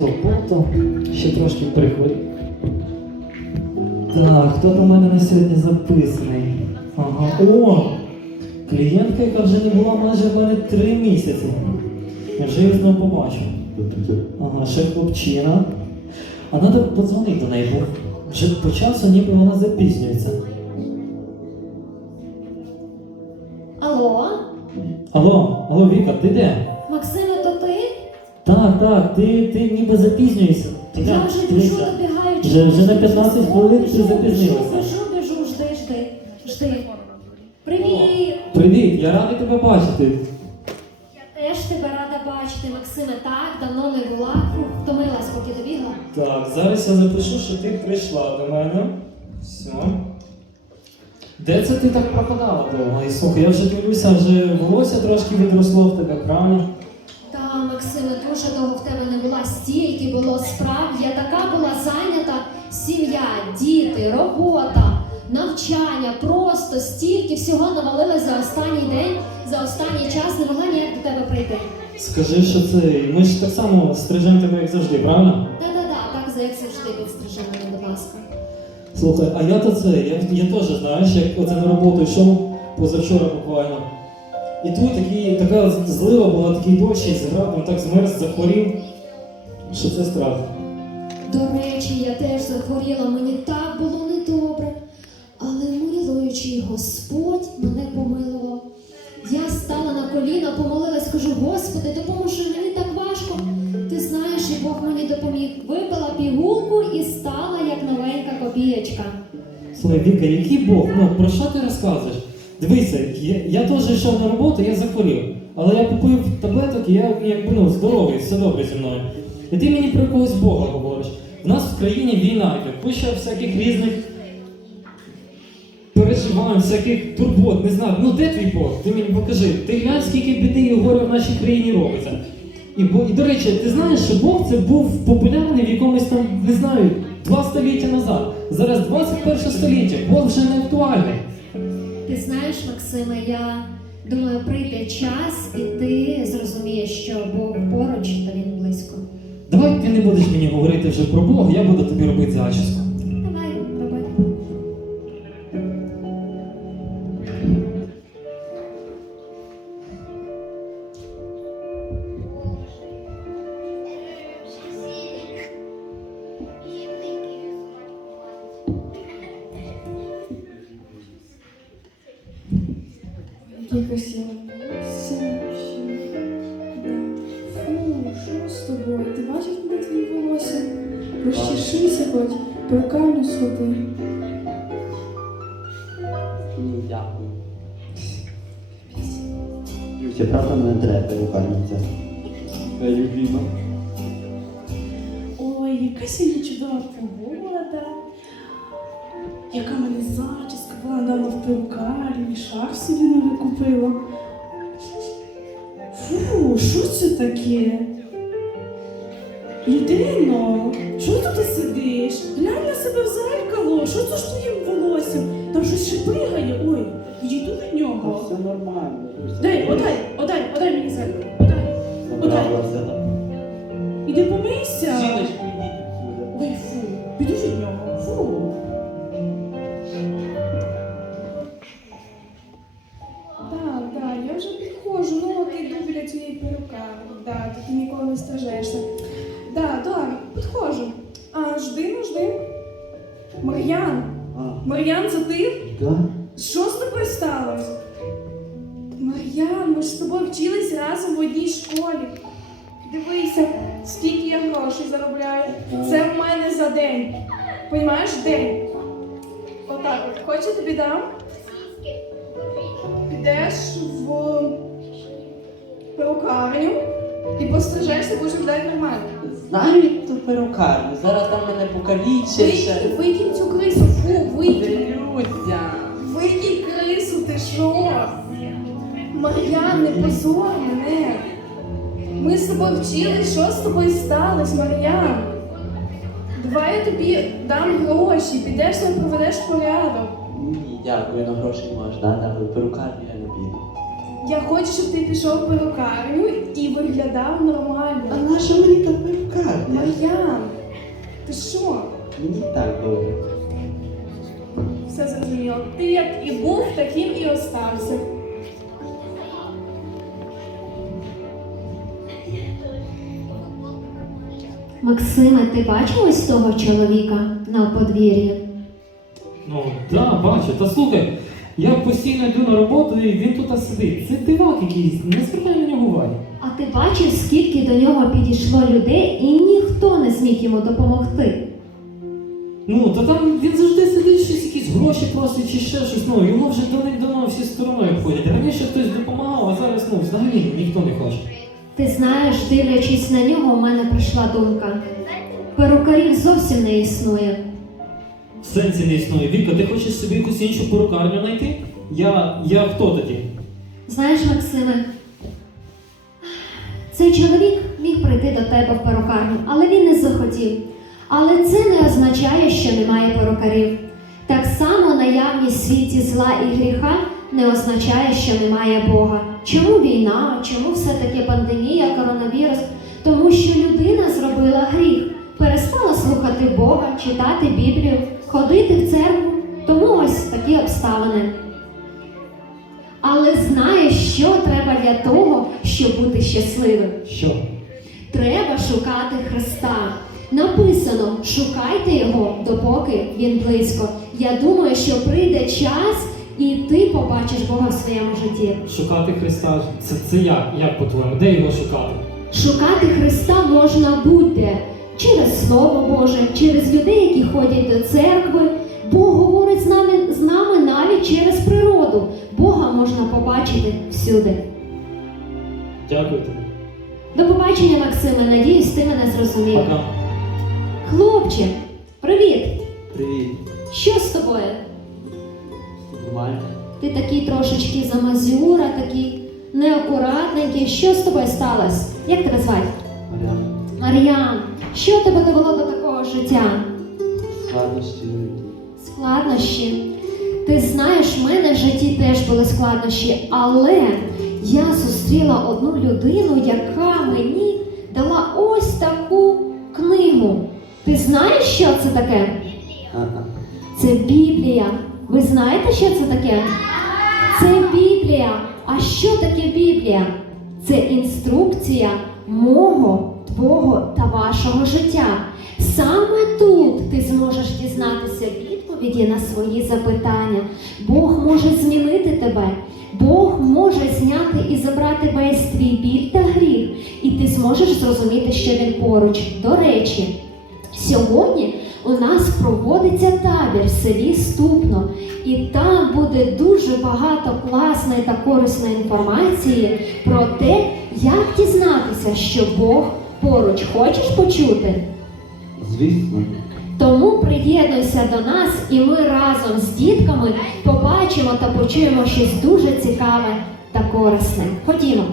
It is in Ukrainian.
Тобто, ще трошки приходь. Так, хто до мене на сьогодні записаний? Ага. О! Клієнтка, яка вже не була майже в мене три місяці. Я вже її знову побачив. Ага, ще хлопчина. А треба подзвонити до неї, бо вже по часу ніби вона запізнюється. Алло, Алло, алло, Віка, ти де? Так, так, ти, ти ніби запізнюєшся. Ти Я вже біжу, добігаю. Вже- вже на 15 хвилин ти запізнилася. Біжу, біжу, біжу, жди, жди, жди. Привіт! Привіт, я радий тебе бачити. Я теж тебе рада бачити, Максиме. Так, давно не була. Фу, Втомилась, поки добігла. Так, зараз я запишу, що ти прийшла до мене. Все. Де це ти так пропадала довго? І слухай, я вже дивлюся, вже волосся трошки відросло в тебе, правильно? Максиме, дуже довго в тебе не була, стільки було справ. Я така була зайнята. Сім'я, діти, робота, навчання, просто стільки всього навалилось за останній день, за останній час не могла ніяк до тебе прийти. Скажи, що це. Ми ж так само стрижемо тебе, як завжди, правильно? Да-да-да, так як завжди підстрижи мене, будь ласка. Слухай, а я то це, я, я теж, знаєш, як оце на роботу йшов позавчора буквально. І тут такі, така злива була, такий дощ із градом, так змерз, захворів. Що це страх. До речі, я теж захворіла, мені так було недобре. Але милуючий Господь мене помилував. Я стала на коліна, помолилась, кажу, Господи, допоможи, мені так важко. Ти знаєш, і Бог мені допоміг. Випила пігулку і стала як новенька копієчка. Слухай, Віка, який Бог? Ну про що ти розказуєш? Дивися, я, я теж йшов на роботу, я захворів. Але я купив таблеток і я якби ну здоровий, все добре зі мною. І ти мені про якогось Бога говориш. В нас в країні війна, куча всяких різних переживань, всяких турбот, не знаю. Ну де твій Бог? Ти мені покажи. Ти глянь, скільки біди і горя в нашій країні робиться. І, і до речі, ти знаєш, що Бог це був популярний в якомусь там, не знаю, два століття назад. Зараз 21 століття, Бог вже не актуальний. Ти знаєш, Максиме, я думаю, прийде час, і ти зрозумієш, що Бог поруч та він близько. Давай ти не будеш мені говорити вже про Бога, я буду тобі робити зачіску. Красиве волосся. Фу, що з тобою? Ти бачиш, куди твої волосся? Розчешися хоч, перукарню сходи. Ні, дякую. Люся, правда мене треба перукарниця? Я любима. Ой, яка сьогодні чудова погода. Яка мене зачіска була недавно в перукарні, шарф собі новий купила. Фу, що це таке? Людино, що ти тут сидиш? Глянь на себе в зеркало, що це ж твоїм волоссям? Там щось шипигає. Ой, відійду від нього. Все нормально. Дай, одай, одай, одай мені зеркало. Одай. Забралася. Іди помийся. Да, да, підходжу. А, жди, ну жди. Мар'ян, Мар'ян, це ти? да? Що з тобою сталося? Мар'ян, ми ж з тобою вчились разом в одній школі. Дивися, скільки я грошей заробляю. Це в мене за день. Понімаєш, день. Отак от. Хочеш, тобі дам? Підеш в перукарню і пострижешся, будеш виглядати нормально. Знаю ту перукарню. Зараз там мене покалічать. Викинь, цю крису, фу, викинь. Люся. Викинь крису, ти що? Мар'ян, не позор мене. Ми з тобою вчились, що з тобою сталося, Мар'ян? Давай я тобі дам гроші, підеш там проведеш порядок. Ні, дякую, на гроші можеш, да? Дякую, перукарню я не піду. Я хочу, щоб ти пішов в перукарню і виглядав нормально. А наша мені та перукарня? Мар'ян, ти що? Мені так добре. Все зрозуміло. Ти як і був, таким і остався. Максиме, ти бачив ось того чоловіка на подвір'ї? Ну, да, бачу. Та слухай, я постійно йду на роботу і він тут сидить. Це дивак якийсь, не звертай на нього уваги. А ти бачив, скільки до нього підійшло людей, і ніхто не зміг йому допомогти. Ну, та там він завжди сидить, щось якісь гроші просить чи ще щось. Ну, його вже давно всі стороною обходять. Раніше хтось допомагав, а зараз ну, взагалі ніхто не хоче. Ти знаєш, дивлячись на нього, у мене прийшла думка. Перукарів зовсім не існує. Сенсі не існує. Віка, ти хочеш собі якусь іншу перукарню знайти? Я. я хто тоді? Знаєш, Максиме, цей чоловік міг прийти до тебе в перукарню, але він не захотів. Але це не означає, що немає перукарів. Так само наявність світі зла і гріха не означає, що немає Бога. Чому війна? Чому все-таки пандемія, коронавірус? Тому що людина зробила гріх, перестала слухати Бога, читати Біблію, ходити в церкву. Тому ось такі обставини. Але знаєш, що треба для того, щоб бути щасливим? Що? Треба шукати Христа. Написано: шукайте його, допоки він близько. Я думаю, що прийде час, і ти побачиш Бога в своєму житті. Шукати Христа. Це, це як? Як по-твоєму? Де його шукати? Шукати Христа можна будь-де через Слово Боже, через людей, які ходять до церкви. Бог говорить з нами, з нами навіть через природу. Бога можна побачити всюди. Дякую тобі. До побачення, Максиме. Надіюсь, ти мене зрозумів. Пока. Хлопче, привіт! Привіт. Що з тобою? Нормально. Ти такий трошечки замазюра, такий неакуратненький. Що з тобою сталося? Як тебе звати? Мар'ян. Мар'ян, що тебе довело до такого життя? Складності. Складнощі. Ти знаєш, в мене в житті теж були складнощі, але я зустріла одну людину, яка мені дала ось таку книгу. Ти знаєш, що це таке? Це Біблія. Ви знаєте, що це таке? Це Біблія. А що таке Біблія? Це інструкція мого, твого та вашого життя. Саме тут ти зможеш дізнатися відповіді на свої запитання. Бог може змінити тебе. Бог може зняти і забрати весь твій біль та гріх, і ти зможеш зрозуміти, що він поруч. До речі, Сьогодні у нас проводиться табір в селі Ступно, і там буде дуже багато класної та корисної інформації про те, як дізнатися, що Бог поруч. Хочеш почути? Звісно. Тому приєднуйся до нас, і ми разом з дітками побачимо та почуємо щось дуже цікаве та корисне. Ходімо.